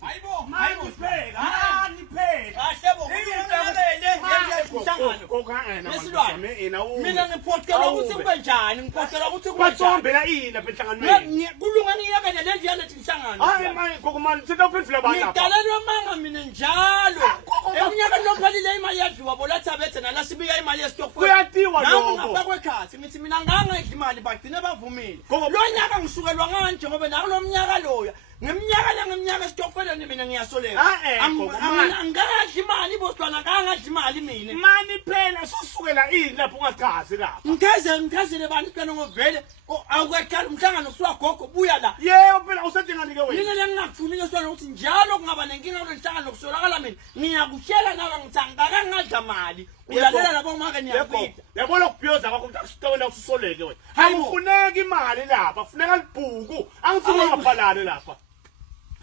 Hayibo, Nipheka. Nipheka. Mina ngiphoqelwa ukuthi kube njani? Ngiphoqelwa ukuthi kube njani? Batsombela ini lapha enhlanganweni? Kulunga ngiyakele le ndlela tinhlangano. Hayi manje gokumani sitawuphendula abantu lapha. Ngidalelwa manga mina njalo. Eminyakeni lokuphelile imali yadliwa bolatha bethe nala sibika imali yesitokfela. Kuyatiwa lokho. lokho. Ngapha kwekhathi ngithi mina ngangayidla imali bagcine bavumile. Lo nyaka ngisukelwa nganje ngoba nakulo mnyaka loya. Ngeminyaka esitokfeleni mina ngiyasoleka. Angadli imali boswana ngangadli imali mina. Mani phela susukela ini lapho ungachazi lapha. Ngichazele bani kana ngovele awukwaqala umhlangano siwagogo buya la. Yebo phela usedinganike wena. Mina lengingakufuni lesona ukuthi njalo kungaba nenkinga kulomhlangano kusolakala mina. Ngiyakushela nawe ngithi angakangadla imali. Ulalela lapho ngake niyapita. Yabona ukubhiyoza kwakho ukusitawena ususoleke wena. Hayifuneka imali lapha, kufuneka libhuku. Angithi ungaphalane lapha.